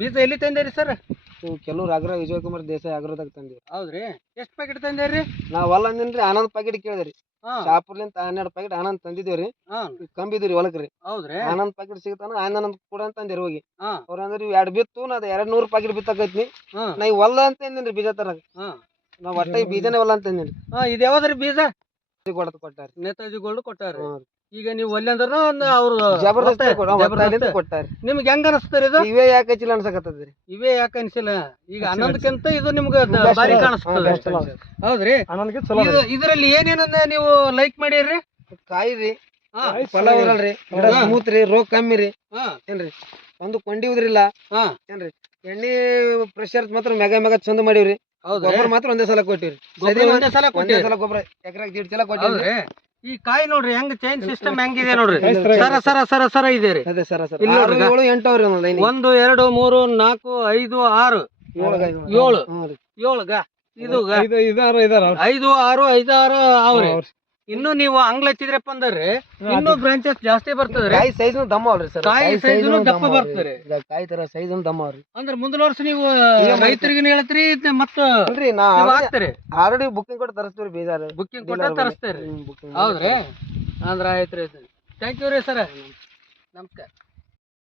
ಬೀಜ ಎಲ್ಲಿ ತಂದೇರಿ ಸರ್? ಇವು ಕೆಲವ್ರು ಆಗ್ರ ವಿಜಯಕುಮಾರ್ ದೇಸಾಯಿ ಆಗ್ರದಾಗ ತಂದಿವಿ. ಹೌದ್ರಿ, ಎಷ್ಟು ಪ್ಯಾಕೆಟ್ ತಂದೇರಿ? ನಾವ್ ಅಲ್ಲ ಅಂದಿನ್ರಿ, ಆನಂದ್ ಪ್ಯಾಕೆಟ್ ಕೇಳಿದ್ರಿ. ಶಾಪುರ್ಲಿಂತ 12 ಪ್ಯಾಕೆಟ್ ಆನಂದ್ ತಂದಿದ್ದೇವ್ರಿ. ಕಂಬಿದ್ರಿ ಹೊಲಕ್ರಿ. ಹೌದ್ರಿ, ಆನಂದ್ ಪ್ಯಾಕೆಟ್ ಸಿಗ್ತಾನ ಆನಂದ್ ಕೂಡ ಅಂತ ಅಂದಿರಿ ಹೋಗಿ. ಅವ್ರ ಅಂದ್ರಿ 2 ಬಿತ್ತು, ನಾ 200 ಪ್ಯಾಕೆಟ್ ಬಿತ್ತಾಕೈತ್ನಿ. ನಾ ಇವ್ ಹೊಲ್ಲ ಅಂತ ಅಂದಿನ್ರಿ ಬೀಜ ತರಾಗ. ನಾವ್ ಒಟ್ಟ ಈ ಬೀಜನೇ ಹೊಲ್ಲ ಅಂತ ಅಂದಿನ್ರಿ. ಇದು ಯಾವ್ದ್ರಿ ಬೀಜ? ಕೊಟ್ಟಾರಿ, ನೇತಾಜಿ ಗೋಲ್ಡ್ ಕೊಟ್ಟಾರಿ. ಈಗ ನೀವು ಒಲ್ಲೆ ಅಂದ್ರ ಅವ್ರು ಜಬರ್ದಸ್ತ್ ಕೊಟ್ಟಾರಿ. ನಿಮ್ಗೆ ಹೆಂಗ ಅನಸ್ತರಿ ಇದು? ಇವೇ ಯಾಕೆ ಹಚ್ಚಿಲ್ಲ ಅನ್ಸಕತ್ತದ್ರಿ. ಇವೇ ಯಾಕೆ ಅನ್ಸಿಲ್ಲ? ಈಗ ಆನಂದಕ್ಕಿಂತ ಇದು ನಿಮ್ಗೆ ಬಾರಿ ಕಾಣಿಸ್ತದೆ. ಹೌದ್ರಿ, ಇದ್ರಲ್ಲಿ ಏನೇನನ್ನ ನೀವು ಲೈಕ್ ಮಾಡಿರಿ? ಕಾಯಿ ರೀ, ಫಲ ಇರಲ್ರಿ, ಗಿಡ ಸ್ಮೂತ್ ರೀ, ರೋಗ ಕಮ್ಮಿ ರೀ, ಏನ್ರಿ ಒಂದು ಕೊಂಡಿ ಉದ್ರಿಲ್ಲ, ಏನ್ರಿ ಎಣ್ಣೆ ಪ್ರೆಷರ್ ಮಾತ್ರ ಮೆಗ ಚಂದ ಮಾಡಿವ್ರಿ. ಗೊಬ್ಬರ ಮಾತ್ರ ಒಂದೇ ಸಲ ಕೊಟ್ಟಿವ್ರಿ. ಒಂದೇ ಸಲ ಗೊಬ್ಬರ ಎಕರೆಗೆ 1.5 ಚೀಲ ಕೊಟ್ಟಿವ್ರಿ. ಈ ಕಾಯಿ ನೋಡ್ರಿ ಹೆಂಗ್ ಚೈನ್ ಸಿಸ್ಟಮ್ ಹೆಂಗಿದೆ ನೋಡ್ರಿ, ಸರ ಸರ ಸರ ಸರ ಇದೆ ರೀ. ಅದೇ ಸರ ಸರ 7 8 ಅವ್ರಿ 1 2 3 4 5 6 7 ಗ ಇದು 5 6 ಅವ್ರಿ. ಇನ್ನು ನೀವು ಅಂಗ್ಲ ಹಚ್ಚಿದ್ರಪ್ಪ ಅಂದ್ರೆ ಇನ್ನು ಬ್ರಾಂಚಸ್ ಜಾಸ್ತಿ ಬರ್ತದ್ರಿ. ಕಾಯಿ ಸೈಜ್ ದಮ್ಮ ಅವ್ರಿ ಸರ್, ಕಾಯಿ ಸೈಜ್ ದಪ್ಪ ಬರ್ತದ್ರಿ. ಕಾಯಿ ತರ ಸೈಜ್ ದಮ್ಮ ಅವ್ರಿ. ಅಂದ್ರೆ ಮುಂದಿನ ವರ್ಷ ನೀವು ರೈತರಿಗೆ ಹೇಳ್ತೀರಿ ಮತ್ತ ಆಲ್ರೆಡಿ ಬುಕ್ಕಿಂಗ್ ಕೊಟ್ಟು ತರಿಸ್ತೀವಿ. ಬೀಜ ಬುಕ್ಕಿಂಗ್ ಕೊಟ್ಟ ತರಿಸ್ತೀರಿ. ಹೌದ್ರಿ, ಅಂದ್ರ ಆಯ್ತ್ರಿ. ಥ್ಯಾಂಕ್ ಯು ರೀ ಸರ್, ನಮಸ್ಕಾರ.